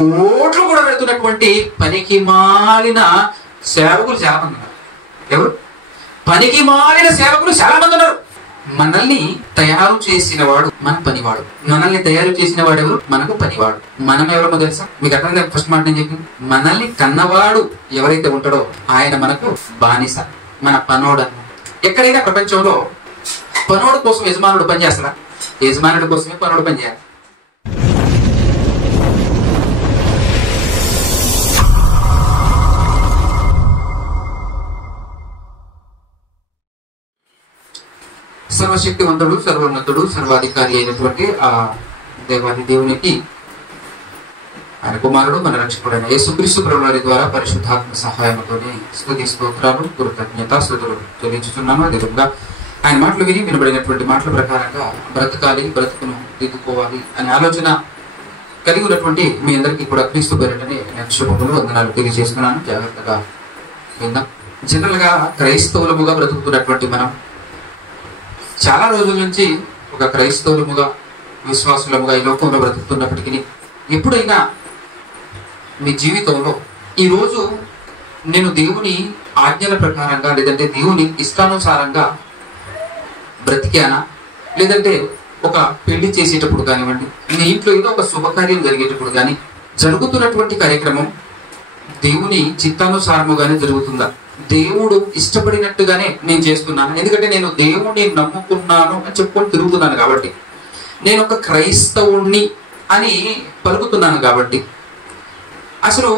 కోట్లు కూడా పెడుతున్నటువంటి పనికి మాలిన సేవకులు చాలా మంది ఉన్నారు. ఎవరు? పనికి మాలిన సేవకులు చాలా మంది ఉన్నారు. మనల్ని తయారు చేసిన వాడు మన పనివాడు. మనల్ని తయారు చేసిన వాడు ఎవరు? మనకు పనివాడు. మనం ఎవరో తెలుసా మీకు? అర్థం ఫస్ట్ మాట నేను చెప్పింది, మనల్ని కన్నవాడు ఎవరైతే ఉంటాడో ఆయన మనకు బానిస, మన పనోడు. ఎక్కడైనా ప్రపంచంలో పనోడు కోసం యజమానుడు పనిచేస్తాడా? యజమానుడి కోసమే పనోడు పనిచేయాలి. సర్వశక్తివంతుడు, సర్వోన్నతుడు, సర్వాధికారి అయినటువంటి ఆ దేవాది దేవునికి ఆయన కుమారుడు మన రక్షకుడైన యేసుక్రీస్తు ప్రభువారి ద్వారా పరిశుద్ధాత్మ సహాయంతోనే స్తుతి స్తోత్రాలు కృతజ్ఞత స్తుతులు చెల్లించుతున్నాను. అదేవిధంగా ఆయన మాటలు వినబడినటువంటి మాటల ప్రకారంగా బ్రతకాలి, బ్రతుకును దిద్దుకోవాలి అనే ఆలోచన కలిగి ఉన్నటువంటి మీ అందరికీ కూడా క్రీస్తు పేరిటనే నేను శుభములు వందనాలు తెలియజేస్తున్నాను. జాగ్రత్తగా విందాం. జనరల్ గా క్రైస్తవులముగా బ్రతుకుతున్నటువంటి మనం చాలా రోజుల నుంచి ఒక క్రైస్తవులముగా, విశ్వాసులముగా ఈ లోకంలో బ్రతుకుతున్నప్పటికీ ఎప్పుడైనా మీ జీవితంలో ఈరోజు నేను దేవుని ఆజ్ఞల ప్రకారంగా లేదంటే దేవుని ఇష్టానుసారంగా బ్రతికానా, లేదంటే ఒక పెళ్లి చేసేటప్పుడు కానివ్వండి, మీ ఇంట్లో ఏదో ఒక శుభకార్యం జరిగేటప్పుడు కానీ జరుగుతున్నటువంటి కార్యక్రమం దేవుని చిత్తానుసారముగానే జరుగుతుందా? దేవుడు ఇష్టపడినట్టుగానే నేను చేస్తున్నాను, ఎందుకంటే నేను దేవుణ్ణి నమ్ముకున్నాను అని చెప్పుకొని తిరుగుతున్నాను కాబట్టి, నేను ఒక క్రైస్తవుణ్ణి అని పలుకుతున్నాను కాబట్టి, అసలు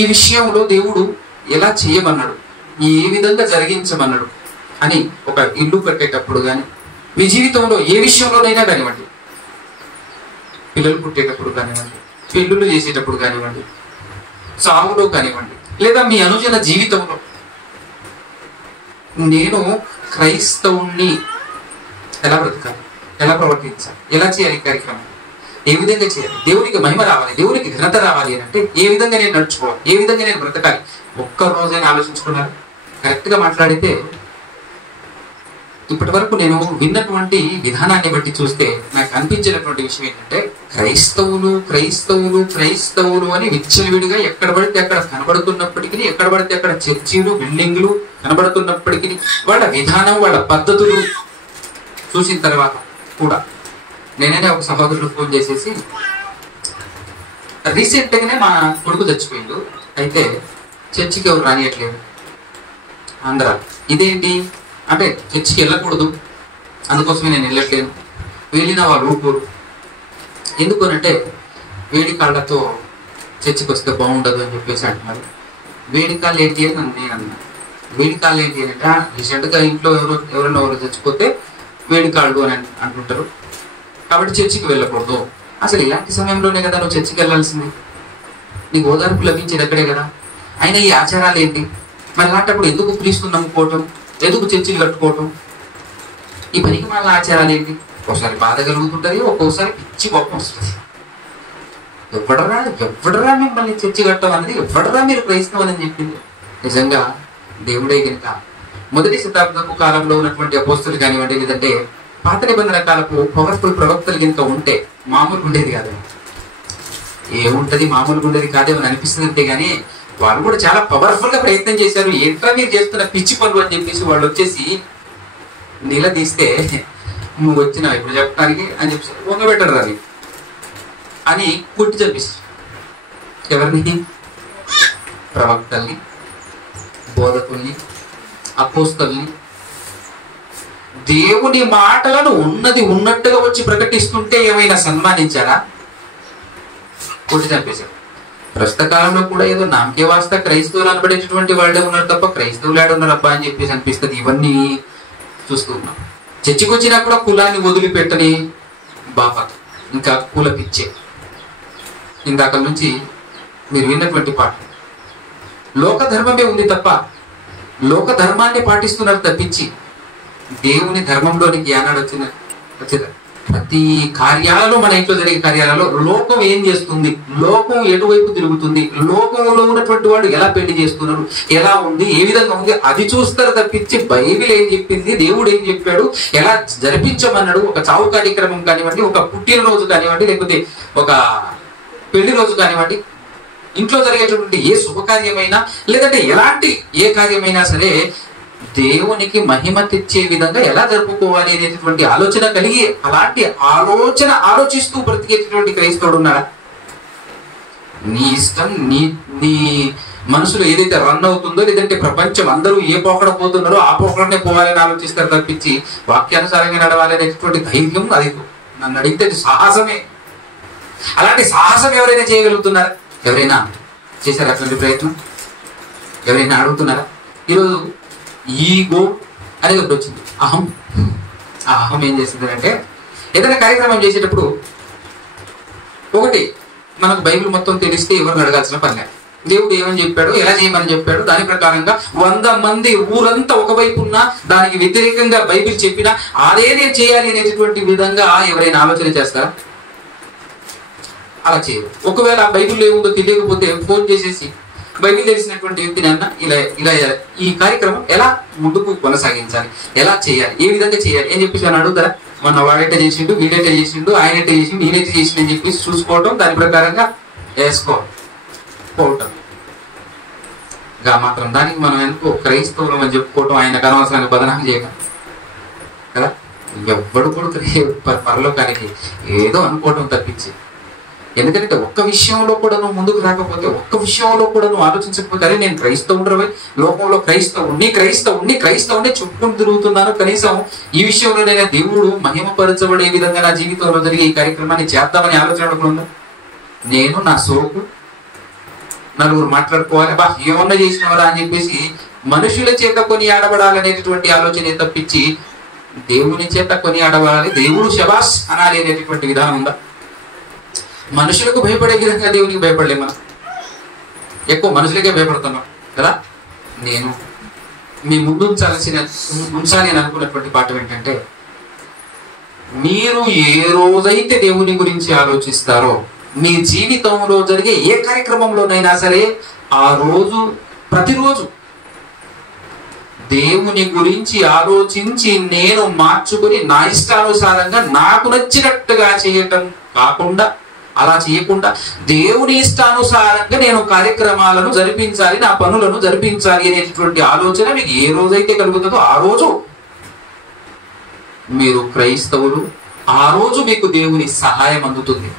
ఈ విషయంలో దేవుడు ఎలా చేయమన్నాడు, ఏ విధంగా జరిగించమన్నాడు అని ఒక ఇల్లు కట్టేటప్పుడు కానీ, మీ జీవితంలో ఏ విషయంలోనైనా కానివ్వండి, పిల్లలు పుట్టేటప్పుడు కానివ్వండి, పెళ్ళిళ్ళు చేసేటప్పుడు కానివ్వండి, సాగులో కానివ్వండి, లేదా మీ అనుజన జీవితంలో నేను క్రైస్తవుణ్ణి ఎలా బ్రతకాలి, ఎలా ప్రవర్తించాలి, ఎలా చేయాలి, కార్యక్రమం ఏ విధంగా చేయాలి, దేవునికి మహిమ రావాలి, దేవునికి ఘనత రావాలి అని అంటే ఏ విధంగా నేను నడుచుకోవాలి, ఏ విధంగా నేను బ్రతకాలి, ఒక్కరోజైనా ఆలోచించుకున్నారు? కరెక్ట్ గా మాట్లాడితే ఇప్పటి వరకు నేను విన్నటువంటి విధానాన్ని బట్టి చూస్తే నాకు అనిపించినటువంటి విషయం ఏంటంటే, క్రైస్తవులు క్రైస్తవులు క్రైస్తవులు అని విచ్చలవిడిగా ఎక్కడ పడితే అక్కడ కనబడుతున్నప్పటికీ, ఎక్కడ పడితే అక్కడ చర్చిలు, బిల్డింగ్లు కనబడుతున్నప్పటికీ, వాళ్ళ విధానం, వాళ్ళ పద్ధతులు చూసిన తర్వాత కూడా నేనే ఒక సహోదరుడు ఫోన్ చేసేసి, రీసెంట్ గానే మా కొడుకు చచ్చిపోయిండు, అయితే చర్చికి ఎవరు రానియట్లేదు ఆంధ్ర. ఇదేంటి అంటే చర్చికి వెళ్ళకూడదు, అందుకోసమే నేను వెళ్ళట్లేదు, వెళ్ళిన వాళ్ళు ఊరుకోరు. ఎందుకు అంటే వేడి కాళ్ళతో చర్చికి వస్తే బాగుండదు అని చెప్పేసి అంటున్నారు. వేడి కాళ్ళు ఏంటి అని నేను అన్నా. వేడి కాళ్ళు ఏంటి అంటే రీసెంట్గా ఇంట్లో ఎవరైనా చచ్చిపోతే వేడి కాళ్ళు అని అంటుంటారు, కాబట్టి చర్చికి వెళ్ళకూడదు. అసలు ఇలాంటి సమయంలోనే కదా నువ్వు చర్చికి వెళ్ళాల్సింది, నీకు ఓదార్పు లభించేది అక్కడే కదా. అయినా ఈ ఆచారాలు ఏంటి మరి? అలాంటప్పుడు ఎందుకు క్రీస్తుని నమ్ముకోవటం, ఎందుకు చర్చిలు కట్టుకోవటం, ఈ పనికి మళ్ళీ ఆచారాలు ఏంటి? ఒకసారి బాధ కలుగుతుంటది, ఒక్కోసారి పిచ్చి కోపం వస్తుంది. ఎవడరా మిమ్మల్ని చర్చి కట్టం అనేది, ఎవడరా మీరు క్రైస్తవం అని చెప్పింది? నిజంగా దేవుడే కనుక మొదటి శతాబ్దపు కాలంలో ఉన్నటువంటి అపోస్తులు కానివ్వండి, లేదంటే పాత నిబంధన కాలపు పవర్ఫుల్ ప్రవక్తలు కనుక ఉంటే మామూలుగా ఉండేది కాదు. ఏముంటది, మామూలుగా ఉండేది కాదేమని అనిపిస్తుంది అంతే గానీ వాళ్ళు కూడా చాలా పవర్ఫుల్ గా ప్రయత్నం చేశారు. ఏంట్రా మీరు చేస్తున్న పిచ్చి పనులు అని చెప్పేసి వాళ్ళు వచ్చేసి నిలదీస్తే, నువ్వు వచ్చినా ఇప్పుడు చెప్పడానికి అని చెప్పేసి వంగబెట్టరు అది అని కుట్టి చంపిస్తారు. ఎవరిని? ప్రవక్తల్ని, బోధకుల్ని, అపోస్తల్ని. దేవుని మాటలను ఉన్నది ఉన్నట్టుగా వచ్చి ప్రకటిస్తుంటే ఏమైనా సన్మానించారా? కొట్టి చంపేశారు. ప్రస్తుత కాలంలో కూడా ఏదో నామకే వాస్తా క్రైస్తవులు అనబడేటటువంటి వాళ్ళే ఉన్నారు తప్ప క్రైస్తవులు ఉన్నారు అబ్బా అని చెప్పేసి అనిపిస్తుంది. ఇవన్నీ చూస్తూ ఉన్నాం. చర్చికి వచ్చినా కూడా కులాన్ని వదిలిపెట్టని బాబా, ఇంకా కుల పిచ్చే. ఇందాక నుంచి మీరు విన్నటువంటి పాట లోక ధర్మమే ఉంది తప్ప లోక ధర్మాన్ని పాటిస్తున్నారు తప్పించి దేవుని ధర్మంలోనికి ఏనాడు వచ్చిందా? ప్రతి కార్యాలలో, మన ఇంట్లో జరిగే కార్యాలలో లోకం ఏం చేస్తుంది, లోకం ఎటువైపు తిరుగుతుంది, లోకంలో ఉన్నటువంటి వాడు ఎలా పెళ్లి చేస్తున్నారు, ఎలా ఉంది, ఏ విధంగా ఉంది, అది చూస్తారు తప్పించి బైబిల్ ఏం చెప్పింది, దేవుడు ఏం చెప్పాడు, ఎలా జరిపించమన్నాడు, ఒక చావు కార్యక్రమం కానివ్వండి, ఒక పుట్టినరోజు కానివ్వండి, లేకపోతే ఒక పెళ్లి రోజు కానివ్వండి, ఇంట్లో జరిగేటటువంటి ఏ శుభకార్యమైనా లేదంటే ఎలాంటి ఏ కార్యమైనా సరే దేవునికి మహిమ తెచ్చే విధంగా ఎలా జరుపుకోవాలి అనేటటువంటి ఆలోచన కలిగి అలాంటి ఆలోచిస్తూ బ్రతికేటటువంటి క్రైస్తవుడు ఉన్నాడా? నీ ఇష్టం, నీ నీ మనసులో ఏదైతే రన్ అవుతుందో, లేదంటే ప్రపంచం అందరూ ఏ పోకడ పోతున్నారో ఆ పోకడనే పోవాలని ఆలోచిస్తారు తప్పించి వాక్యానుసారంగా నడవాలి అనేటటువంటి ధైర్యం అది నన్ను అడిగితే సాహసమే. అలాంటి సాహసం ఎవరైనా చేయగలుగుతున్నారా? ఎవరైనా చేశారు అటువంటి ప్రయత్నం? ఎవరైనా అడుగుతున్నారా? ఈరోజు ఈగో అనేది ఒకటి వచ్చింది, అహం. ఆ అహం ఏం చేస్తుంది అంటే ఏదైనా కార్యక్రమం చేసేటప్పుడు ఒకటి మనకు బైబిల్ మొత్తం తెలిస్తే ఎవరిని అడగాల్సిన పని లేదు. దేవుడు ఏమని చెప్పాడు, ఎలా చేయమని చెప్పాడు, దాని ప్రకారంగా 100 మంది ఊరంతా ఒకవైపు ఉన్నా దానికి వ్యతిరేకంగా బైబిల్ చెప్పినా అదే నేను చేయాలి అనేటటువంటి విధంగా ఎవరైనా ఆలోచన చేస్తారా? అలా చేయరు. ఒకవేళ బైబిల్లో ఏముందో తెలియకపోతే ఫోన్ చేసేసి బైబిల్ తెలిసినటువంటి వ్యక్తిని అన్న ఇలా ఈ కార్యక్రమం ఎలా ముందుకు కొనసాగించాలి, ఎలా చేయాలి, ఏ విధంగా చేయాలి అని చెప్పేసి అని అడుగుతారా? మొన్న వాడైతే చేసిండు, వీడైతే చేసిండు, ఆయనైతే చేసిండు, ఈయనైతే చేసిండు అని చెప్పేసి చూసుకోవటం, దాని ప్రకారంగా వేసుకోవటం మాత్రం దానికి మనం ఎందుకో క్రైస్తవులం అని చెప్పుకోవటం, ఆయన అనవసరంగా బదనాం చేయడం కదా. ఎవ్వడు కూడా పరలోకానికి ఏదో అనుకోవటం తప్పించి, ఎందుకంటే ఒక్క విషయంలో కూడా నువ్వు ముందుకు రాకపోతే, ఒక్క విషయంలో కూడా నువ్వు ఆలోచించకపోతే, అరే నేను క్రైస్తవుండ్రవై లోకంలో క్రైస్తవుని చెప్పుకుంటూ తిరుగుతున్నాను, కనీసం ఈ విషయంలో నేను దేవుడు మహిమపరచబడే విధంగా నా జీవితంలో జరిగే ఈ కార్యక్రమాన్ని చేద్దామని ఆలోచన ఉందా? నేను నా సోకు నలుగురు మాట్లాడుకోవాలి, బా ఏమన్నా చేసినవరా అని చెప్పేసి మనుషుల చేత కొని ఆడబడాలనేటటువంటి ఆలోచన తప్పించి దేవుని చేత కొని ఆడబడాలి, దేవుడు శబాష్ అనాలి అనేటటువంటి విధానం ఉందా? మనుషులకు భయపడే విధంగా దేవునికి భయపడలేము. మనం ఎక్కువ మనుషులకే భయపడుతున్నాం కదా. నేను మీ ముందు ఉంచాలి అని అనుకున్నటువంటి పాఠం ఏంటంటే, మీరు ఏ రోజైతే దేవుని గురించి ఆలోచిస్తారో మీ జీవితంలో జరిగే ఏ కార్యక్రమంలోనైనా సరే ఆ రోజు ప్రతిరోజు దేవుని గురించి ఆలోచించి నేను మార్చుకుని నా ఇష్టానుసారంగా నాకు నచ్చినట్టుగా చేయటం కాకుండా, అలా చేయకుండా దేవుని ఇష్టానుసారంగా నేను కార్యక్రమాలను జరిపించాలి, నా పనులను జరిపించాలి అనేటువంటి ఆలోచన మీకు ఏ రోజైతే కలుగుతుందో ఆ రోజు మీరు క్రైస్తవులు, ఆ రోజు మీకు దేవుని సహాయం అందుతుంది.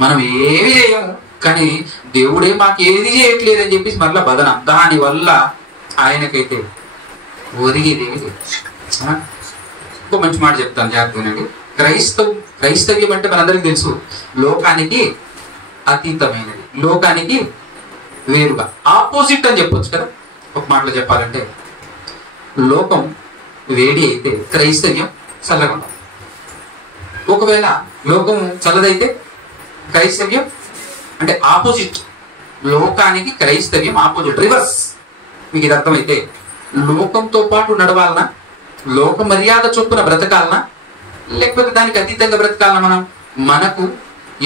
మనం ఏమి చేయము కానీ దేవుడే మాకు ఏది చేయట్లేదు అని చెప్పేసి మరలా బదన, దాని వల్ల ఆయనకైతే ఒరిగేదేమి లేదు. ఇంకో మంచి మాట చెప్తాను, జాగ్రత్తనండి. క్రైస్తవ్యం అంటే మనందరికీ తెలుసు, లోకానికి అతీతమైనది, లోకానికి వేరుగా, ఆపోజిట్ అని చెప్పొచ్చు కదా. ఒక మాటలో చెప్పాలంటే లోకం వేడి అయితే క్రైస్తవ్యం చల్లగా ఉంటుంది. ఒకవేళ లోకం చల్లదైతే క్రైస్తవ్యం అంటే ఆపోజిట్, లోకానికి క్రైస్తవ్యం ఆపోజిట్, రివర్స్. మీకు ఇది అర్థమైతే లోకంతో పాటు నడవాలనా, లోక మర్యాద చొప్పున బ్రతకాలనా, లేకపోతే దానికి అతీతంగా బ్రతకాలనా? మనకు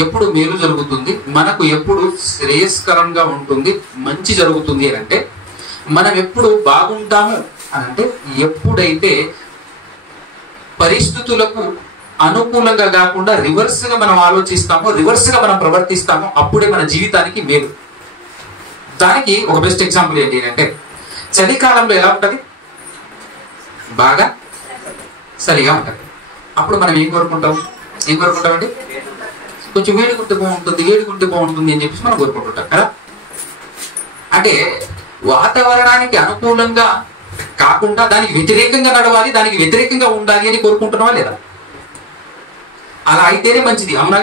ఎప్పుడు మేలు జరుగుతుంది, మనకు ఎప్పుడు శ్రేయస్కరంగా ఉంటుంది, మంచి జరుగుతుంది అని అంటే, మనం ఎప్పుడు బాగుంటాము అని అంటే ఎప్పుడైతే పరిస్థితులకు అనుకూలంగా కాకుండా రివర్స్ గా మనం ఆలోచిస్తామో, రివర్స్ గా మనం ప్రవర్తిస్తామో, అప్పుడే మన జీవితానికి మేలు. దానికి ఒక బెస్ట్ ఎగ్జాంపుల్ ఏంటి అంటే, చలికాలంలో ఎలా ఉంటది? బాగా చలిగా ఉంటది. అప్పుడు మనం ఏం కోరుకుంటామండి? కొంచెం వేడుకుంటే బాగుంటుంది అని చెప్పేసి మనం కోరుకుంటుంటాం కదా. అంటే వాతావరణానికి అనుకూలంగా కాకుండా దానికి వ్యతిరేకంగా నడవాలి, దానికి వ్యతిరేకంగా ఉండాలి అని కోరుకుంటున్నావా లేదా? అలా అయితేనే మంచిది, అవునా?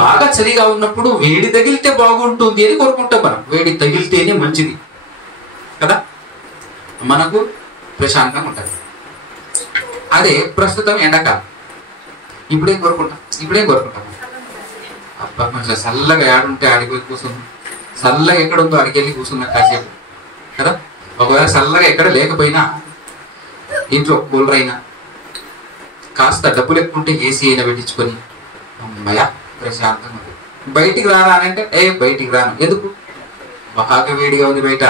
బాగా చలిగా ఉన్నప్పుడు వేడి తగిలితే బాగుంటుంది అని కోరుకుంటాం మనం, వేడి తగిలితేనే మంచిది కదా, మనకు ప్రశాంతంగా ఉంటుంది. అదే ప్రస్తుతం ఎండాకాలం, ఇప్పుడేం కోరుకుంటాం? అబ్బా కొంచెం చల్లగా ఏడుంటే ఆడిపోయి కూర్చుంది, చల్లగా ఎక్కడుందో అడిగి వెళ్ళి కూర్చున్నా కాసేపు కదా. ఒకవేళ చల్లగా ఎక్కడ లేకపోయినా ఇంట్లో కూలర్ అయినా, కాస్త డబ్బులు ఎక్కువ ఉంటే ఏసీ అయినా పెట్టించుకొని అమ్మయ్య ప్రశాంతంగా. బయటికి రానంటే బయటికి రాను, ఎందుకు? బాగా వేడిగా ఉంది బయట.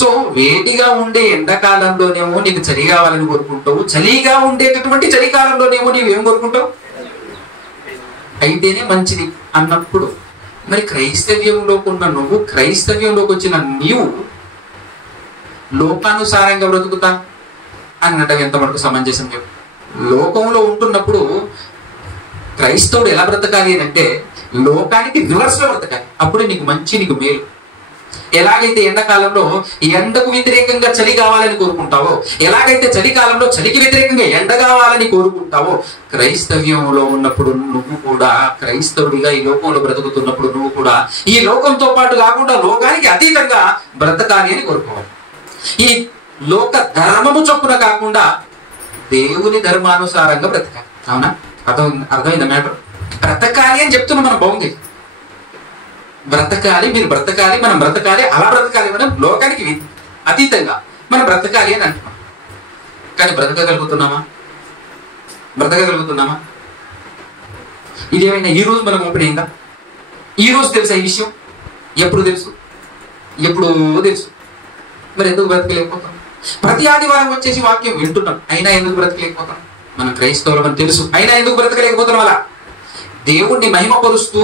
సో వేడిగా ఉండే ఎండాకాలంలోనేమో నీకు చలి కావాలని కోరుకుంటావు, చలిగా ఉండేటటువంటి చలికాలంలోనేమో నీవు ఏం కోరుకుంటావు? అయితేనే మంచిది అన్నప్పుడు మరి క్రైస్తవ్యంలోకి ఉన్న నువ్వు, క్రైస్తవ్యంలోకి వచ్చిన నీవు లోకానుసారంగా బ్రతుకుతా అని అనడం ఎంతవరకు సమంజసం చెప్పు? లోకంలో ఉంటున్నప్పుడు క్రైస్తవుడు ఎలా బ్రతకాలి అని అంటే లోకానికి రివర్స్ లో బ్రతకాలి. అప్పుడే నీకు మంచి, నీకు మేలు. ఎలాగైతే ఎండాకాలంలో ఎండకు వ్యతిరేకంగా చలి కావాలని కోరుకుంటావో, ఎలాగైతే చలికాలంలో చలికి వ్యతిరేకంగా ఎండ కావాలని కోరుకుంటావో, క్రైస్తవ్యంలో ఉన్నప్పుడు నువ్వు కూడా క్రైస్తవుడిగా ఈ లోకంలో బ్రతుకుతున్నప్పుడు నువ్వు కూడా ఈ లోకంతో పాటు కాకుండా లోకానికి అతీతంగా బ్రతకాలి అని కోరుకోవాలి. ఈ లోక ధర్మము చొప్పున కాకుండా దేవుని ధర్మానుసారంగా బ్రతకాలి. అవునా? అర్థమైందా మ్యాటర్? బ్రతకాలి అని చెప్తున్నాం మనం. బాగుంది, బ్రతకాలి, మీరు బ్రతకాలి, మనం బ్రతకాలి, అలా బ్రతకాలి, మనం లోకానికి అతీతంగా మనం బ్రతకాలి అని అంటున్నాం. కానీ బ్రతకగలుగుతున్నామా? ఇదేమైనా ఈ రోజు మనం ఓపెన్ అయిందా? ఈ రోజు తెలుసా ఈ విషయం? ఎప్పుడు తెలుసు? మరి ఎందుకు బ్రతకలేకపోతాం? ప్రతి ఆదివారం వచ్చేసి వాక్యం వింటున్నాం, అయినా ఎందుకు బ్రతకలేకపోతాం? మనం క్రైస్తవులం అని తెలుసు, అయినా ఎందుకు బ్రతకలేకపోతున్నాం? అలా దేవుణ్ణి మహిమపరుస్తూ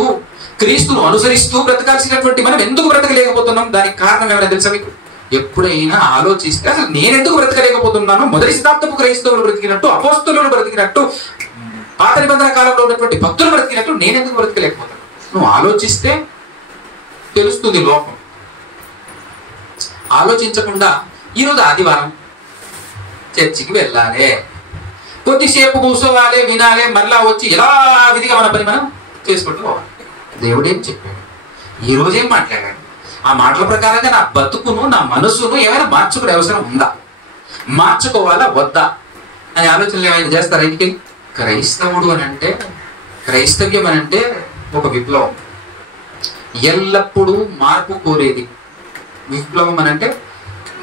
క్రీస్తును అనుసరిస్తూ బ్రతకాల్సినటువంటి మనం ఎందుకు బ్రతకలేకపోతున్నాం? దానికి కారణం ఏమైనా తెలుసా మీకు? ఎప్పుడైనా ఆలోచిస్తే అసలు నేను ఎందుకు బ్రతకలేకపోతున్నాను? మొదటి శతాబ్దపు క్రైస్తవులు బ్రతికినట్టు, అపోస్తలులు బ్రతికినట్టు, పాత నిబంధన కాలంలో ఉన్నటువంటి భక్తులు బ్రతికినట్టు నేను ఎందుకు బ్రతకలేకపోతున్నాను? నువ్వు ఆలోచిస్తే తెలుస్తుంది లోకం. ఆలోచించకుండా ఈరోజు ఆదివారం చర్చికి వెళ్ళాలి, కొద్దిసేపు కూర్చోవాలి, వినాలి, మరలా వచ్చి ఎలా విధిగా మన పని మనం చేసుకుంటూ పోవాలి. దేవుడేం చెప్పాడు? ఈ రోజేం మాట్లాడాడు? ఆ మాటల ప్రకారంగా నా బతుకును, నా మనసును ఏమైనా మార్చుకునే అవసరం ఉందా? మార్చుకోవాలా వద్దా అనే ఆలోచనలు ఏమైనా చేస్తారా? ఇంటికి క్రైస్తవుడు అని అంటే, క్రైస్తవ్యం అని అంటే ఒక విప్లవం, ఎల్లప్పుడూ మార్పు కోరేది. విప్లవం అని అంటే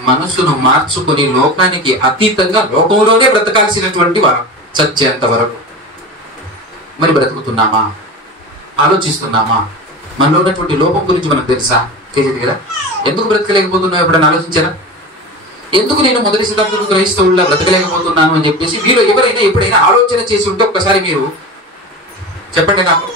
మనసును మార్చుకొని లోకానికి అతీతంగా లోకంలోనే బ్రతకాల్సినటువంటి వారు చచ్చేంత వరకు. మరి బ్రతుకుతున్నామా? ఆలోచిస్తున్నామా? మనలో ఉన్నటువంటి లోపం గురించి మనకు తెలుసా? తెలియదు కదా. ఎందుకు బ్రతకలేకపోతున్నావు ఎప్పుడైనా ఆలోచించారా? ఎందుకు నేను మొదటి శతాబ్దపు క్రైస్తవుల్లా బ్రతకలేకపోతున్నాను అని చెప్పేసి మీలో ఎవరైనా ఎప్పుడైనా ఆలోచన చేసి ఉంటే ఒక్కసారి మీరు చెప్పండి, నాకు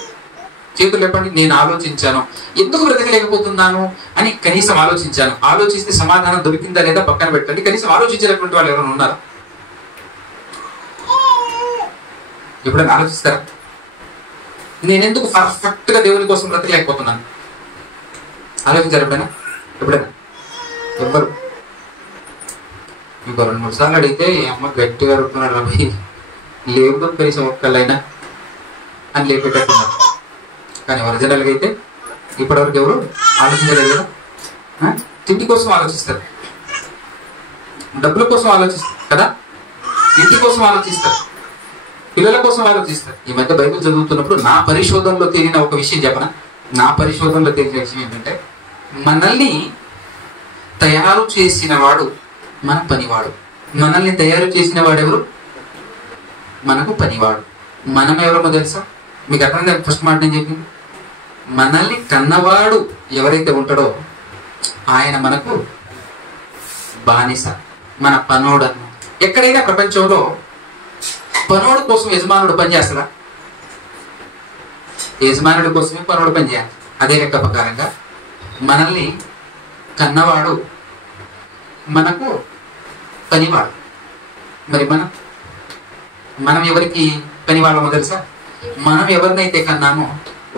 చేతులు చెప్పండి. నేను ఆలోచించాను, ఎందుకు బ్రతకలేకపోతున్నాను అని కనీసం ఆలోచించాను. ఆలోచిస్తే సమాధానం దొరికిందా లేదా పక్కన పెట్టండి. కనీసం ఆలోచించినటువంటి వాళ్ళు ఎవరైనా ఉన్నారా? ఎప్పుడైనా ఆలోచిస్తారా? నేనెందుకు పర్ఫెక్ట్ గా దేవుని కోసం బ్రతకలేకపోతున్నాను ఆలోచించారు ఎప్పుడైనా? ఎవ్వరు. ఇంకో 2-3 సార్లు అడిగితే అమ్మ గట్టిగా అడుగుతున్నాడు, అబ్బాయి లేవు కనీసం ఒక్కళ్ళైనా అని లేపేటట్టున్నారు. కానీ ఒరిజినల్గా అయితే ఇప్పటివరకు ఎవరు ఆలోచించలేదు కదా. తిండి కోసం ఆలోచిస్తారు, డబ్బుల కోసం ఆలోచిస్తారు కదా, ఇంటి కోసం ఆలోచిస్తారు, పిల్లల కోసం ఆలోచిస్తారు. ఈ మధ్య బైబిల్ చదువుతున్నప్పుడు నా పరిశోధనలో తేలిన ఒక విషయం చెప్పనా? నా పరిశోధనలో తేలిన విషయం ఏంటంటే, మనల్ని తయారు చేసిన వాడు మన పనివాడు. మనల్ని తయారు చేసిన వాడెవరు? మనకు పనివాడు. మనం ఎవరో తెలుసా మీకు? అర్థమైందా? ఫస్ట్ మాట నేను చెప్పింది, మనల్ని కన్నవాడు ఎవరైతే ఉంటాడో ఆయన మనకు బానిస, మన పనోడు అన్న. ఎక్కడైనా ప్రపంచంలో పనోడు కోసం యజమానుడు పనిచేస్తాడా? యజమానుడి కోసమే పనోడు పనిచేయాలి. అదే లెక్క ప్రకారంగా మనల్ని కన్నవాడు మనకు పనివాడు. మరి మనం ఎవరికి పనివాళ్ళమో తెలుసా? మనం ఎవరినైతే కన్నామో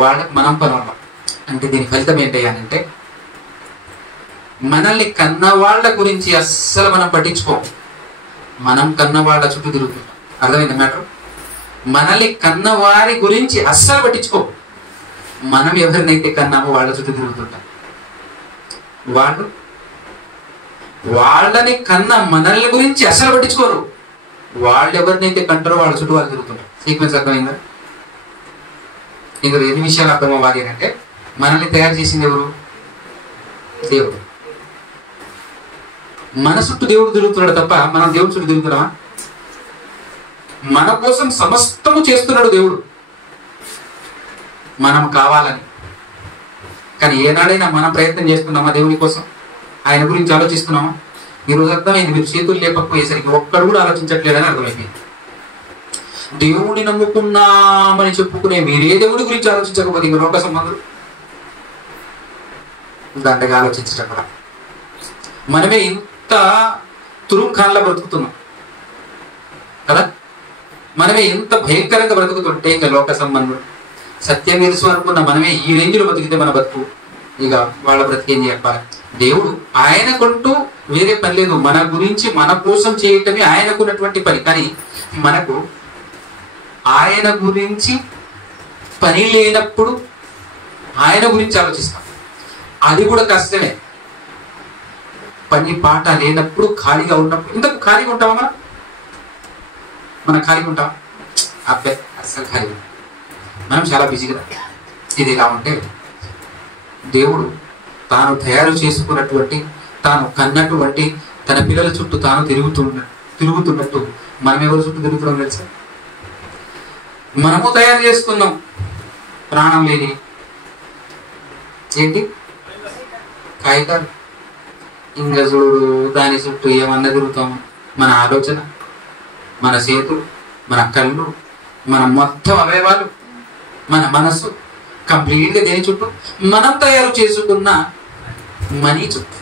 వాళ్ళకి మనం పనివాళ్ళం. అంటే దీని ఫలితం ఏంటంటే, మనల్ని కన్నవాళ్ళ గురించి అస్సలు మనం పట్టించుకోము, మనం కన్నవాళ్ళ చుట్టూ తిరుగుతున్నాం. అర్థమైంది మ్యాటర్? మనల్ని కన్నవారి గురించి అస్సలు పట్టించుకోము, మనం ఎవరినైతే కన్నామో వాళ్ళ చుట్టూ తిరుగుతుంటాం. వాళ్ళని కన్న మనల్ని గురించి అస్సలు పట్టించుకోరు, వాళ్ళు ఎవరినైతే కంటారో వాళ్ళ చుట్టూ వాళ్ళు తిరుగుతుంటారు. సీక్వెన్స్ అర్థమైందా? ఇందులో ఎన్ని విషయాలు అర్థం అవ్వాలి అంటే, మనల్ని తయారు చేసింది ఎవరు? దేవుడు. మన చుట్టూ దేవుడు తిరుగుతున్నాడు తప్ప మనం దేవుడి చుట్టూ తిరుగుతున్నామా? మన కోసం సమస్తము చేస్తున్నాడు దేవుడు, మనం కావాలని. కానీ ఏనాడైనా మనం ప్రయత్నం చేస్తున్నామా దేవుని కోసం? ఆయన గురించి ఆలోచిస్తున్నామా? ఈరోజు అర్థమైంది, మీరు చేతులు లేకపోయేసరికి ఒక్కడు కూడా ఆలోచించట్లేదని అర్థమైంది. దేవుని నమ్ముకున్నామని చెప్పుకునే మీరే దేవుడి గురించి ఆలోచించకపోతే ఇంక లోక సంబంధం దండగా ఆలోచించటం కదా. మనమే ఇంత తురుంఖాన్లా బ్రతుకుతున్నాం కదా, మనమే ఎంత భయంకరంగా బ్రతుకుతుంటే ఇంకా లోక సంబంధం సత్యం తెలుసు అనుకున్న మనమే ఈ రేంజ్లో బతికితే మన బతుకు ఇక వాళ్ళ బ్రతికేం చెప్పాలి. దేవుడు ఆయనకుంటూ వేరే పని లేదు, మన గురించి మన కోసం చేయటమే ఆయనకున్నటువంటి పని. కానీ మనకు ఆయన గురించి పని లేనప్పుడు ఆయన గురించి ఆలోచిస్తాం, అది కూడా కష్టమే. పని పాట లేనప్పుడు ఖాళీగా ఉన్నప్పుడు, ఇంతకు ఖాళీగా ఉంటామా మనం ఖాళీగా ఉంటాం? అబ్బాయి అస్సలు ఖాళీగా మనం చాలా బిజీగా. ఇది ఇలా ఉంటే దేవుడు తాను తయారు చేసుకున్నటువంటి, తాను కన్నటువంటి తన పిల్లల చుట్టూ తాను తిరుగుతున్నట్టు మనం ఎవరి చుట్టూ తిరుగుతున్నాం తెలుసా? మనము తయారు చేసుకున్నాం ప్రాణం లేని ఏంటి కాగితాలు. ఇంకా చూడు దాని చుట్టూ ఏమన్నా తిరుగుతాము. మన ఆలోచన, మన చేతులు, మన కళ్ళు, మన మొత్తం అవయవాలు, మన మనస్సు కంప్లీట్గా దేని చుట్టూ? మనం తయారు చేసుకున్న మనీ చుట్టూ,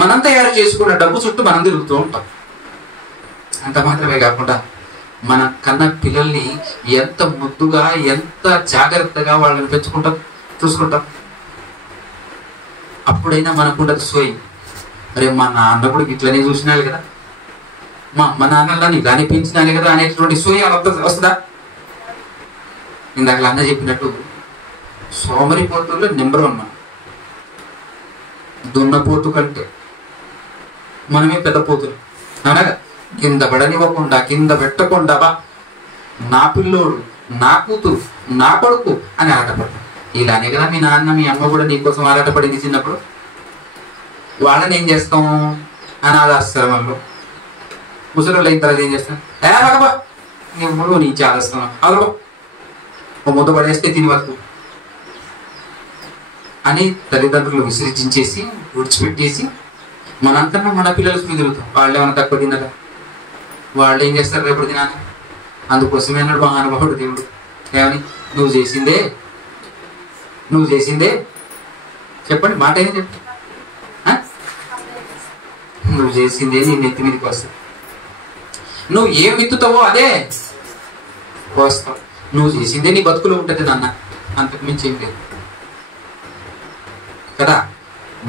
మనం తయారు చేసుకున్న డబ్బు చుట్టూ మనం తిరుగుతూ ఉంటాం. అంత మాత్రమే కాకుండా మన కన్న పిల్లల్ని ఎంత ముద్దుగా, ఎంత జాగ్రత్తగా వాళ్ళని పెంచుకుంటాం, చూసుకుంటాం. అప్పుడైనా మనకుండదు సోయి, అరే మా నాన్న కూడా ఇట్లనే చూసినాలి కదా, మా అమ్మ నాన్నలని ఇలానే పెంచినాలి కదా అనేటువంటి సోయి వస్తుందా? ఇందాక అన్న చెప్పినట్టు సోమరిపోతుల్లో నెంబర్ 1 మనం. దున్నపోతు కంటే మనమే పెద్ద పోతులు. అవునా? కింద పడనివ్వకుండా, కింద పెట్టకుండా బా నా పిల్లోడు, నా కూతురు, నా కొడుకు అని ఆరాటపడతాం. ఇలానే కదా మీ నాన్న మీ అమ్మ కూడా నీకోసం ఆరాటపడింది చిన్నప్పుడు. వాళ్ళని ఏం చేస్తాం? అనాథాశ్రమంలో ముసలి అయిన తర్వాత ఏం చేస్తాం? బాబా నువ్వు నీ చాలేస్తున్నావు, అవును ఒక ముద్ద పడేస్తే తిని వరకు అని తల్లిదండ్రులు విసర్జించేసి విడిచిపెట్టేసి మనంతన్నా మన పిల్లలు తిరుగుతాం. వాళ్ళు ఏమైనా తక్కువ తిన్నారా? వాళ్ళు ఏం చేస్తారు రేపటి దినాన్ని? అందుకోసమే అన్నాడు మహానుభావుడు దేవుడు, ఏమని? నువ్వు చేసిందే చెప్పండి, మాట ఏం చెప్పండి. నువ్వు చేసిందే నీ నెత్తి మీదకి వస్తుంది. నువ్వు ఏం విత్తుతావో అదే వస్తావు. నువ్వు చేసిందే నీ బతుకులో ఉంటుంది నాన్న, అంతకు మించి ఏం లేదు కదా.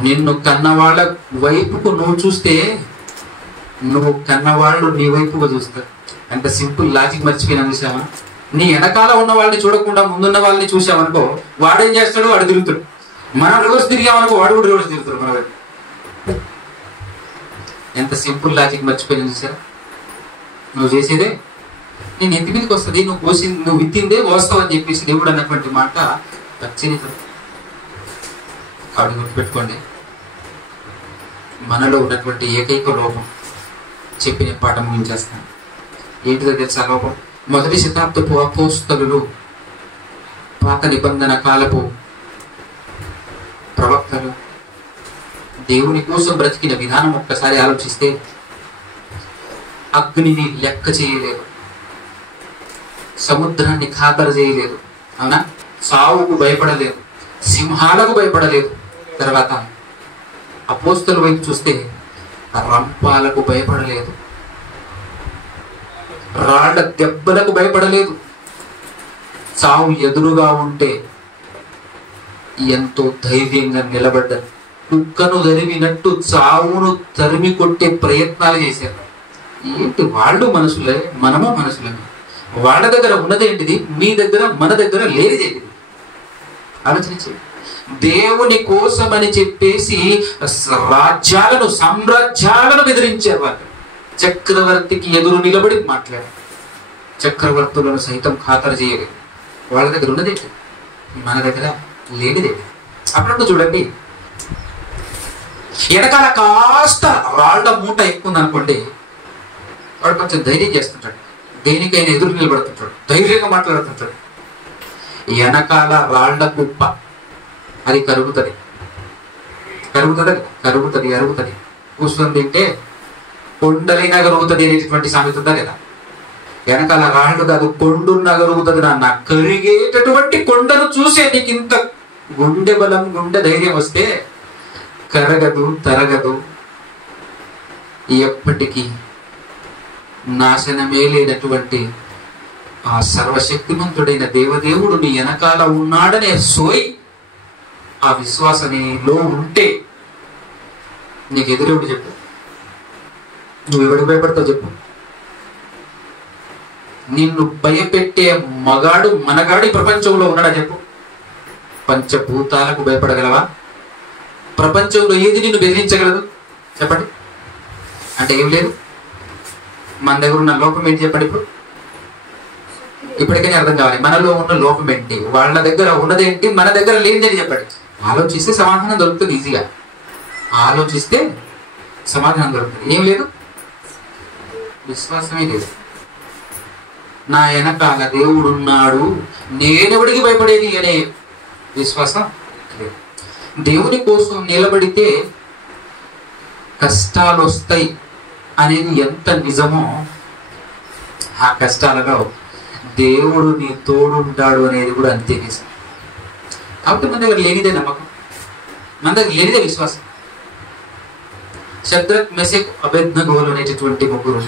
నిన్ను కన్నవాళ్ళ వైపుకు నువ్వు చూస్తే నువ్వు కన్నవాళ్ళు నీ వైపుగా చూస్తారు. అంత సింపుల్ లాజిక్ మర్చిపోయినా చూసావా? నీ వెనకాల ఉన్న వాళ్ళని చూడకుండా ముందున్న వాళ్ళని చూసావనుకో, వాడేం చేస్తాడు? వాడు తిరుగుతాడు. మనం రివర్స్ తిరిగామనుకో, వాడు కూడా రివర్స్ తిరుగుతాడు మన వైపు. ఎంత సింపుల్ లాజిక్ మర్చిపోయినా చూసారా? నువ్వు చేసేదే నేను ఎత్తి మీదకి వస్తుంది, నువ్వు విత్తిందే వస్తావు అని చెప్పేసి దేవుడు అన్నటువంటి మాట ఖచ్చితంగా కాడు గుర్తుపెట్టుకోండి. మనలో ఉన్నటువంటి ఏకైక లోపం చెప్పిన పాఠం ముగించేస్తాను. ఏంటిదో తెలుసా లోపం? మొదటి శతాబ్దపు అపోస్తలులు, పాత నిబంధన కాలపు ప్రవక్తలు దేవుని కోసం బ్రతికిన విధానం ఒక్కసారి ఆలోచిస్తే అగ్నిని లెక్క చేయలేదు, సముద్రాన్ని ఖాతరు చేయలేదు, అవునా? సావుకు భయపడలేదు, సింహాలకు భయపడలేదు. తర్వాత అపోస్తల వైపు చూస్తే రంపాలకు భయపడలేదు, రాళ్ల దెబ్బలకు భయపడలేదు. సావు ఎదురుగా ఉంటే ఎంతో ధైర్యంగా నిలబడ్డారు. కుక్కను తరిమినట్టు చావును తరిమి కొట్టే ప్రయత్నాలు చేశారు. ఏంటి వాళ్ళు మనుషులే, మనము మనుషులమే. వాళ్ళ దగ్గర ఉన్నదేంటిది, మీ దగ్గర మన దగ్గర లేనిదేంటిది? ఆలోచించండి. దేవుని కోసం అని చెప్పేసి రాజ్యాలను, సామ్రాజ్యాలను బెదిరించారు వాళ్ళు. చక్రవర్తికి ఎదురు నిలబడి మాట్లాడారు. చక్రవర్తులను సైతం ఖాతరు చేయలేదు. వాళ్ళ దగ్గర ఉన్నదేంటి, మన దగ్గర లేనిదేంటి? అప్పుడప్పుడు చూడండి, వెనకాల కాస్త రాళ్ల మూట ఎక్కువ ఉందనుకోండి, వాడు కొంచెం ధైర్యం చేస్తుంటాడు, దేనికైనా ఎదురు నిలబడుతుంటాడు, ధైర్యంగా మాట్లాడుతుంటాడు. వెనకాల రాళ్ల కుప్ప అది కరుగుతుంది, కూర్చొని తింటే కొండలైనా కరుగుతుంది అనేటువంటి సామెత ఉందా కదా. వెనకాల రాళ్ళు కాదు, కొండున్న కరుగుతుంది నాన్న. కరిగేటటువంటి కొండను చూసే నీకు ఇంత గుండె బలం, గుండె ధైర్యం వస్తే కరగదు, తరగదు, ఎప్పటికీ నాశనమే లేనటువంటి ఆ సర్వశక్తిమంతుడైన దేవదేవుడు నీ వెనకాల ఉన్నాడనే సోయి, ఆ విశ్వాసం నీలో ఉంటే నీకు ఎదురెవడు చెప్పు? నువ్వు ఎవడికి భయపడతావు చెప్పు? నిన్ను భయపెట్టే మగాడు మనగాడు ఈ ప్రపంచంలో ఉన్నాడా చెప్పు? పంచభూతాలకు భయపడగలవా? ప్రపంచంలో ఏది నిన్ను బెదిరించగలదు చెప్పండి? అంటే ఏం లేదు. మన దగ్గర ఉన్న లోపం ఏంటి చెప్పండి? ఇప్పటికైనా అర్థం కావాలి. మనలో ఉన్న లోపం ఏంటి, వాళ్ళ దగ్గర ఉన్నదేంటి, మన దగ్గర లేనిదని చెప్పండి. ఆలోచిస్తే సమాధానం దొరుకుతుంది. ఈజీగా ఆలోచిస్తే సమాధానం దొరుకుతుంది. ఏం లేదు, విశ్వాసమే లేదు. నా వెనకాల దేవుడు ఉన్నాడు, నేనెవడికి భయపడేది అనే విశ్వాసం లేదు. దేవుని కోసం నిలబడితే కష్టాలు వస్తాయి అనేది ఎంత నిజమో, ఆ కష్టాలలో దేవుడు నీ తోడు ఉంటాడు అనేది కూడా అంతే నిజం. కాబట్టి మన దగ్గర లేనిదే నమ్మకం, మన దగ్గర లేనిదే విశ్వాసం. షద్రక్, మెషక్, అబేద్నెగోలు అనేటటువంటి ముగ్గురు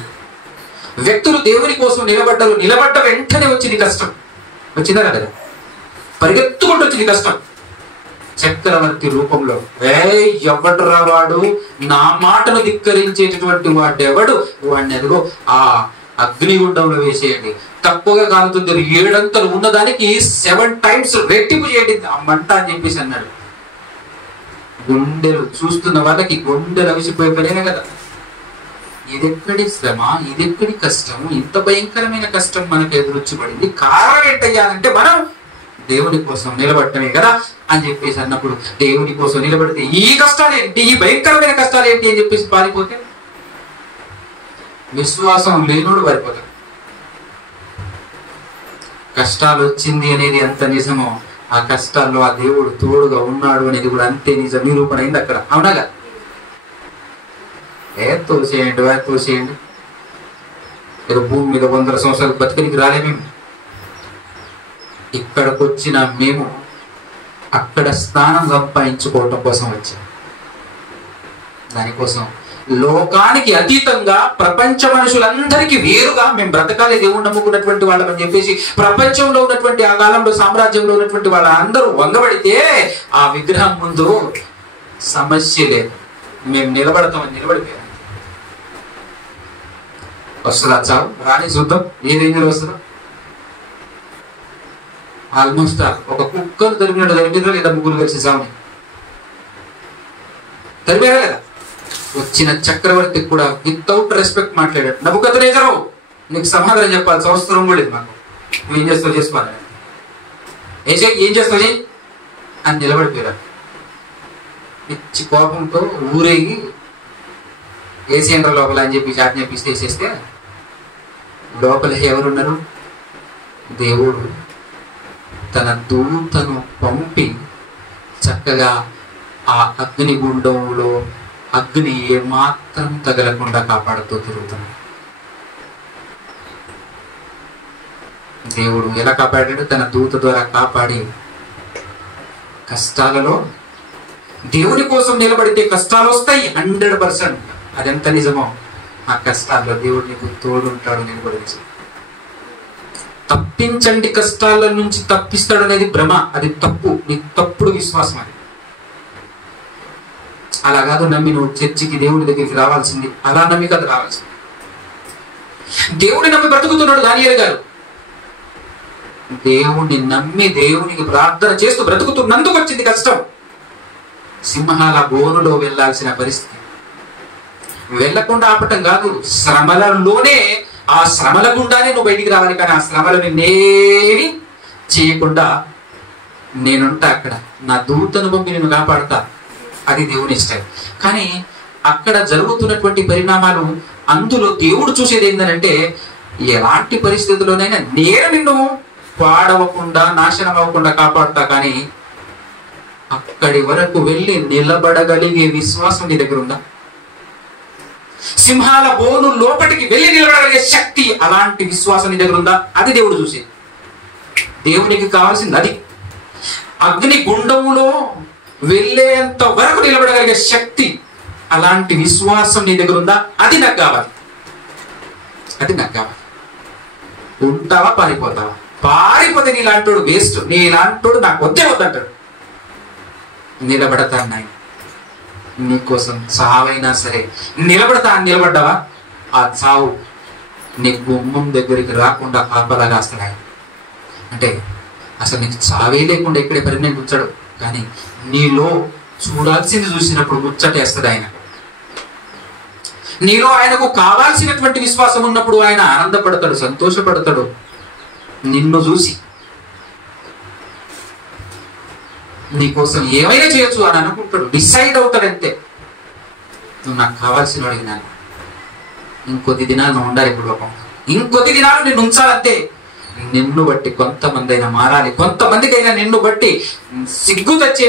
వ్యక్తులు దేవుని కోసం నిలబడ్డారు. నిలబడ్డ వెంటనే వచ్చింది కష్టం. వచ్చిందా కదా? పరిగెత్తుకుంటూ వచ్చింది కష్టం. చక్రవర్తి రూపంలో, ఎవడురా వాడు, నా మాటను ధిక్కరించేటటువంటి వాడెవడు, వాడిని ఎదుగో ఆ అగ్నిగుండంలో వేసేయండి, తక్కువగా కాలుతుంది, 7 అంతలు ఉన్నదానికి 7 టైమ్స్ రెట్టింపు చేయండి ఆ మంట అని చెప్పేసి అన్నాడు. గుండెలు చూస్తున్న వాళ్ళకి గుండెలు అవిసిపోయే పనేనే కదా. ఇదెక్కడి శ్రమ, ఇదెక్కడి కష్టం, ఇంత భయంకరమైన కష్టం మనకు ఎదురొచ్చిపడింది. కారణం ఏంటయ్యాలంటే మనం దేవుని కోసం నిలబడటమే కదా అని చెప్పేసి అన్నప్పుడు, దేవుని కోసం నిలబడితే ఈ కష్టాలు ఏంటి, ఈ భయంకరమైన కష్టాలు ఏంటి అని చెప్పేసి పారిపోతే విశ్వాసం లేనోడు పారిపోతాడు. కష్టాలు వచ్చింది అనేది ఎంత నిజమో, ఆ కష్టాల్లో ఆ దేవుడు తోడుగా ఉన్నాడు అనేది కూడా అంతే నిజం. నిరూపణ అయింది అక్కడ. అవునాగా? తోసేయండి. ఏదో భూమి మీద 100 సంవత్సరాలు బతికనికి రాలేమేమి. ఇక్కడికి వచ్చిన మేము అక్కడ స్థానం సంపాదించుకోవటం కోసం వచ్చాం. దానికోసం లోకానికి అతీతంగా ప్రపంచ మనుషులందరికీ వేరుగా మేము బ్రతకాలి, దేవుడు నమ్ముకున్నటువంటి వాళ్ళని చెప్పేసి ప్రపంచంలో ఉన్నటువంటి ఆ కాలంలో సామ్రాజ్యంలో ఉన్నటువంటి వాళ్ళందరూ వంగబడితే ఆ విగ్రహం ముందు సమస్య లేదు. మేము నిలబడతామని నిలబడిపోయాం. వస్తుందా చావు? రాని చూద్దాం ఏ రేంజ్లో వస్తుందో. ఆల్మోస్ట్ ఒక కుక్కను తరిమినట్టు తరిమిదో లేదా ముగ్గురు కలిసి సాగుని తరిమేరా లేదా? వచ్చిన చక్రవర్తికి కూడా వితౌట్ రెస్పెక్ట్ మాట్లాడాడు. నబుకద్నెజరు, నీకు సమాధానం చెప్పాలి, సంవత్సరం కూడా లేదు మాకు, నువ్వు ఏం చేస్తావు చేసుకోవాలి, ఏం చేస్తావు అని నిలబడిపోయారు. పిచ్చి కోపంతో ఊరేగి ఏసేంద్ర లోపల అని చెప్పి ఆజ్ఞాపిస్తే వేసేస్తే లోపల ఎవరున్నారు? దేవుడు తన దూతను పంపి చక్కగా ఆ అగ్నిగుండంలో అగ్ని ఏమాత్రం తగలకుండా కాపాడుతూ తిరుగుతాడు. దేవుడు ఎలా కాపాడాడు? తన దూత ద్వారా కాపాడి కష్టాలలో దేవుని కోసం నిలబడితే కష్టాలు వస్తాయి 100%. అదెంత నిజమో ఆ కష్టాల్లో దేవుడు నీకు తోడుంటాడు, నిలబడి తప్పించండి, కష్టాల నుంచి తప్పిస్తాడు అనేది భ్రమ, అది తప్పు, నీ తప్పుడు విశ్వాసం అది. అలా కాదు నమ్మి నువ్వు చర్చికి దేవుడి దగ్గరికి రావాల్సింది, అలా నమ్మి కాదు రావాల్సింది. దేవుడిని నమ్మి బ్రతుకుతున్నాడు దానియేలు గారు. దేవుణ్ణి నమ్మి దేవునికి ప్రార్థన చేస్తూ బ్రతుకుతున్నందుకు వచ్చింది కష్టం. సింహాల బోనులో వెళ్లాల్సిన పరిస్థితి, వెళ్లకుండా ఆపటం కాదు, శ్రమలలోనే ఆ శ్రమల గుండానే నువ్వు బయటికి రావాలి. కానీ ఆ శ్రమలను నేనేమి చేయకుండా నేనుంటా అక్కడ, నా దూతను పంపి నేను కాపాడతా, అది దేవుని ఇష్టం. కానీ అక్కడ జరుగుతున్నటువంటి పరిణామాలు, అందులో దేవుడు చూసేది ఏంటంటే, ఎలాంటి పరిస్థితుల్లోనైనా నేను నిన్ను పాడవకుండా నాశనం అవ్వకుండా కాపాడుతా, కానీ అక్కడి వరకు వెళ్ళి నిలబడగలిగే విశ్వాసం నీ దగ్గర ఉందా? సింహాల బోను లోపలికి వెళ్ళి నిలబడగలిగే శక్తి, అలాంటి విశ్వాసం నీ దగ్గర ఉందా? అది దేవుడు చూసేది. దేవునికి కావాల్సింది అది. అగ్ని గుండములో వెళ్ళేంత వరకు నిలబడగలిగే శక్తి, అలాంటి విశ్వాసం నీ దగ్గర ఉందా? అది నాకు కావాలి. అది నాకు కావాలి. ఉంటావా పారిపోతావా? పారిపోతే నీలాంటోడు వేస్ట్, నీలాంటోడు నాకు వద్దే వద్దంటాడు. నిలబడతాను నాయన, నీకోసం చావైనా సరే నిలబడతా. నిలబడ్డావా? ఆ చావు నీ గుమ్మం దగ్గరికి రాకుండా కాపలా కాస్తున్నాయి. అంటే అసలు నీకు చావే లేకుండా ఇక్కడే పరిణామం ఉంచాడు, కానీ నీలో చూడాల్సింది చూసినప్పుడు ముచ్చటేస్తాడు ఆయన. నీలో ఆయనకు కావాల్సినటువంటి విశ్వాసం ఉన్నప్పుడు ఆయన ఆనందపడతాడు, సంతోషపడతాడు. నిన్ను చూసి నీకోసం ఏమైనా చేయొచ్చు అని అనుకుంటాడు, డిసైడ్ అవుతాడు. అంతే, నువ్వు నాకు కావాల్సిన వాడికి నాన్న, ఇంకొద్ది దినాలు నువ్వు ఉండాలి ఇప్పుడు లోకం, ఇంకొద్ది దినాలు నేను ఉంచాలంతే. నిన్ను బట్టి కొంతమంది అయినా మారాలి, కొంతమందికి అయినా నిన్ను బట్టి సిగ్గు వచ్చే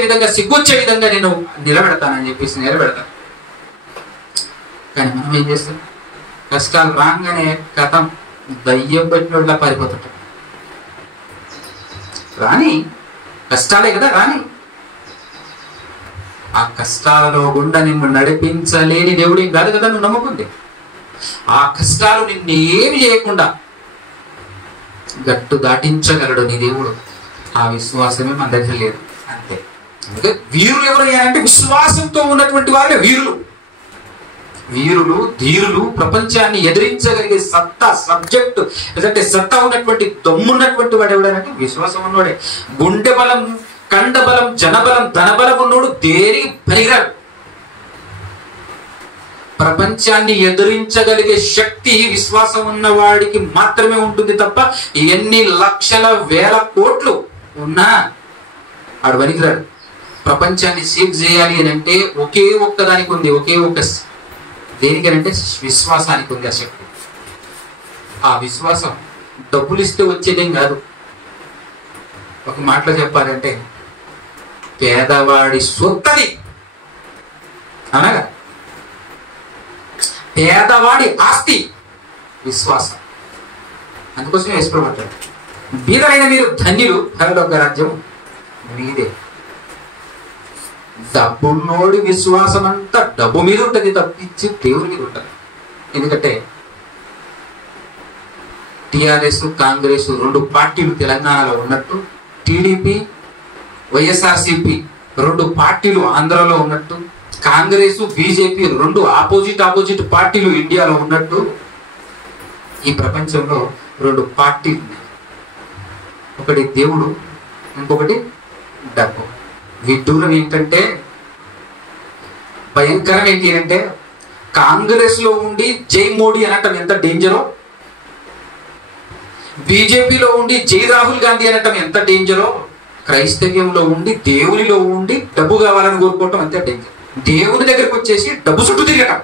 విధంగా నేను నిలబెడతానని చెప్పేసి నిలబెడతాను. కానీ మనం ఏం చేస్తాం? కష్టాలు రాగానే కథం దయ్యం పెట్టినోళ్ళ పారిపోతుంటాం. రాని కష్టాలే కదా, రాని ఆ కష్టాలలో గుండా నిన్ను నడిపించలేని దేవుడేం కాదు కదా నువ్వు నమ్ముకుంది. ఆ కష్టాలు నిన్ను ఏమి చేయకుండా గట్టు దాటించగలడు నీ దేవుడు. ఆ విశ్వాసమే మన దగ్గర లేదు, అంతే. అందుకే వీరులు ఎవరయ్యారంటే విశ్వాసంతో ఉన్నటువంటి వారే వీరులు. వీరులు, ధీరులు, ప్రపంచాన్ని ఎదిరించగలిగే సత్తా, సబ్జెక్టు, లేదంటే సత్తా ఉన్నటువంటి దమ్మున్నటువంటి వాడు ఎవడంటే విశ్వాసం ఉన్నవాడే. గుండె బలం, కండ బలం, జనబలం, ధనబలం ఉన్నోడు దేనికి పనికిరాడు. ప్రపంచాన్ని ఎదిరించగలిగే శక్తి విశ్వాసం ఉన్న వాడికి మాత్రమే ఉంటుంది తప్ప ఎన్ని లక్షల వేల కోట్లు ఉన్నా ఆడు పనికిరాడు. ప్రపంచాన్ని సేవ్ చేయాలి అని అంటే ఒకే ఒక్కదానికి ఉంది, ఒకే ఒక్క దేనికనంటే విశ్వాసానికి ఉంది ఆ శక్తి. ఆ విశ్వాసం డబ్బులు ఇస్తే వచ్చేదేం కాదు. ఒక మాటలో చెప్పాలంటే పేదవాడి సొత్తది, అనగా పేదవాడి ఆస్తి విశ్వాసం. అందుకోసమే యేసు మాట్లాడు, బీదలైన మీరు ధన్యులు, పరలోక రాజ్యం మీదే. డబ్బున్నోడి విశ్వాసం అంతా డబ్బు మీద ఉంటుంది తప్పించి దేవుని మీద ఉంటుంది. ఎందుకంటే టిఆర్ఎస్, కాంగ్రెస్ రెండు పార్టీలు తెలంగాణలో ఉన్నట్టు, టీడీపీ, వైఎస్ఆర్సిపి రెండు పార్టీలు ఆంధ్రలో ఉన్నట్టు, కాంగ్రెస్, బీజేపీ రెండు ఆపోజిట్ పార్టీలు ఇండియాలో ఉన్నట్టు, ఈ ప్రపంచంలో రెండు పార్టీలు ఉన్నాయి. ఒకటి దేవుడు, ఇంకొకటి డబ్బు. విడ్డూరం ఏంటంటే, భయంకరం ఏంటి అంటే, కాంగ్రెస్ లో ఉండి జై మోడీ అనటం ఎంత డేంజరో, బీజేపీలో ఉండి జై రాహుల్ గాంధీ అనటం ఎంత డేంజరో, క్రైస్తవ్యంలో ఉండి దేవునిలో ఉండి డబ్బు కావాలని కోరుకోవటం అంతే డేంజర్. దేవుని దగ్గరికి వచ్చేసి డబ్బు చుట్టూ తిరగటం,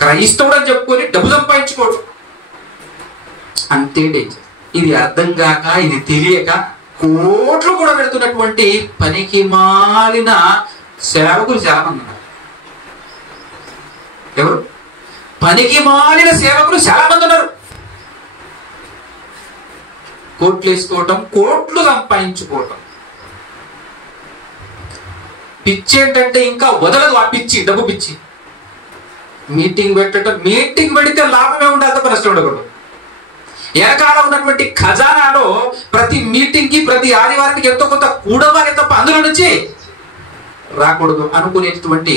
క్రైస్తవుడు అని చెప్పుకొని డబ్బు సంపాదించుకోవటం అంతే డేంజర్. ఇది అర్థం కాక, ఇది తెలియక కోట్లు కూడా పెడుతున్నటువంటి పనికి మాలిన సేవకులు చాలా మంది ఉన్నారు. ఎవరు? పనికి మాలిన సేవకులు చాలా మంది ఉన్నారు. కోట్లు వేసుకోవటం, కోట్లు సంపాదించుకోవటం. పిచ్చి ఏంటంటే ఇంకా వదలదు ఆ పిచ్చి, డబ్బు పిచ్చి. మీటింగ్ పెట్టడం, మీటింగ్ పెడితే లాభమే ఉండాలి, నష్టం ఉండకూడదు. వెనకాల ఉన్నటువంటి ఖజానాలో ప్రతి మీటింగ్ కి, ప్రతి ఆదివారానికి ఎంతో కొంత కూడవాలి తప్ప అందులో నుంచి రాకూడదు అనుకునేటువంటి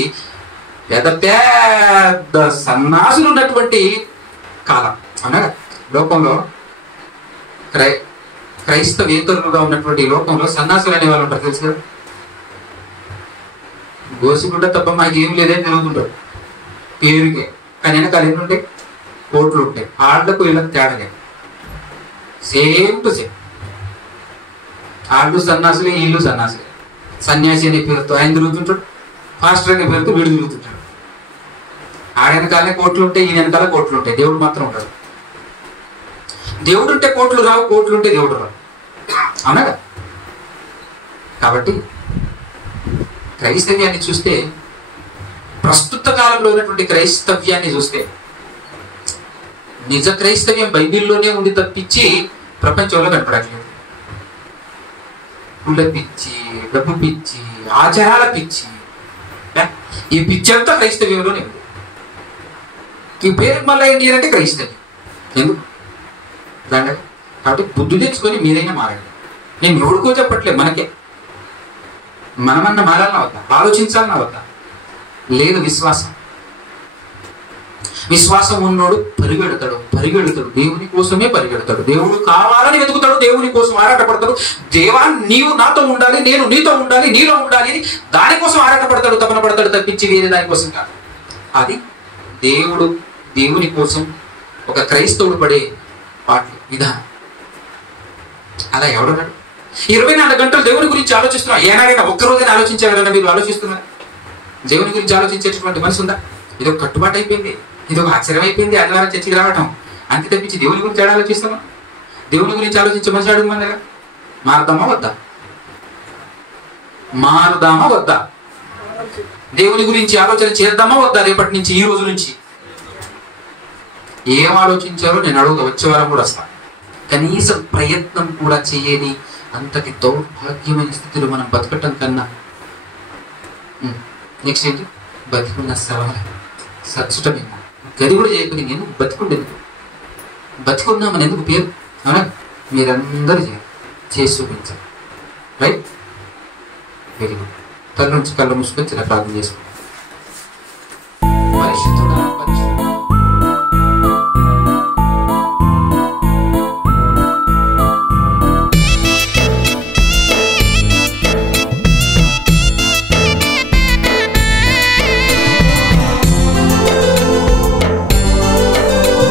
పెద్ద పెద్ద సన్నాసులు ఉన్నటువంటి కాలం అనగా లోకంలో క్రైస్తవేతరులుగా ఉన్నటువంటి లోకంలో సన్నాసులు అనే వాళ్ళు ఉంటారు, తెలుసు కదా. గోసిగుడ్డ తప్ప మాకేం లేదని జరుగుతుంటారు పేరుకే, కానీ వెనకాల ఏంటంటే కోట్లు ఉంటాయి. ఆళ్లకు వీళ్ళకి తేడాలే, సేమ్ టు సేమ్. ఆళ్ళు సన్నాసులే, ఇల్లు సన్నాసులే. సన్యాసి అనే పేరుతో ఆయన తిరుగుతుంటాడు, పాస్టర్ అనే పేరుతో వీడు తిరుగుతుంటాడు. ఆడ వెనకాలనే కోట్లు ఉంటాయి, ఈయన వెనకాల కోట్లు ఉంటాయి. దేవుడు మాత్రం ఉంటాడు. దేవుడు ఉంటే కోట్లు రావు, కోట్లు ఉంటే దేవుడు రావు, అవునగా. కాబట్టి క్రైస్తవ్యాన్ని చూస్తే, ప్రస్తుత కాలంలో ఉన్నటువంటి క్రైస్తవ్యాన్ని చూస్తే నిజ క్రైస్తవ్యం బైబిల్లోనే ఉంది తప్పించి ప్రపంచంలో కనపడట్లేదు. కుల పిచ్చి, డబ్బు పిచ్చి, ఆచారాల పిచ్చి, ఈ పిచ్చి అంతా క్రైస్తవ్యంలోనే ఉంది. ఈ పేరు మళ్ళీ ఏంటి అంటే క్రైస్తవ్యం. ఎందుకు దాంట్లో కాబట్టి బుద్ధి తెచ్చుకొని మీరైనా మారండి. నేను ఎవరికో చెప్పట్లేదు, మనకే. మనమన్నా మారాలన్నా వద్దా? ఆలోచించాలన్నా వద్దా? లేదు. విశ్వాసం ఉన్నోడు పరిగెడతాడు. దేవుని కోసమే పరిగెడతాడు. దేవుడు కావాలని వెతుకుతాడు, దేవుని కోసం ఆరాటపడతాడు. దేవా నీవు నాతో ఉండాలి, నేను నీతో ఉండాలి, నీలో ఉండాలి అని దానికోసం ఆరాటపడతాడు, తపన పడతాడు తప్పించి వేరే దానికోసం కాదు. అది దేవుని కోసం ఒక క్రైస్తవుడు పడే పాటలు విధానం. అలా ఎవడున్నాడు? 24 గంటలు దేవుని గురించి ఆలోచిస్తున్నారు. ఏనాడైనా ఒక్కరోజైనా ఆలోచించారన్నా మీరు ఆలోచిస్తున్నారు? దేవుని గురించి ఆలోచించేటటువంటి మనసు ఉందా? ఇదొక కట్టుబాటు అయిపోయింది, ఇదొక ఆశ్చర్యం అయిపోయింది ఆదివారం చర్చికి రావటం. అంతే తప్పించి దేవుని గురించి ఆలోచిస్తున్నాం. దేవుని గురించి ఆలోచించే మనిషి అడుగు మన దగ్గర. మారుదామా వద్దా? దేవుని గురించి ఆలోచన చేద్దామా వద్దా? రేపటి నుంచి, ఈ రోజు నుంచి ఏం ఆలోచించారో నేను అడుగుతా. వచ్చే వారం కూడా వస్తా. కనీసం ప్రయత్నం కూడా చేయని అంతటి దౌర్భాగ్యమైన స్థితిలో మనం బతకటం కన్నా నెక్స్ట్ ఏంటి? బతికున్న సచ్చటమే. గది కూడా చేయకపోతే నేను బతికుండేందుకు? బతికున్నామని ఎందుకు పేరు? అవునా? మీరందరూ చేసి చూపించాలి. రైట్? Very good. కళ్ళ నుంచి కళ్ళు మూసుకొని చిన్న ప్రార్థన చేసుకోండి. పరిశుద్ధుడా, పరిశుద్ధుడా.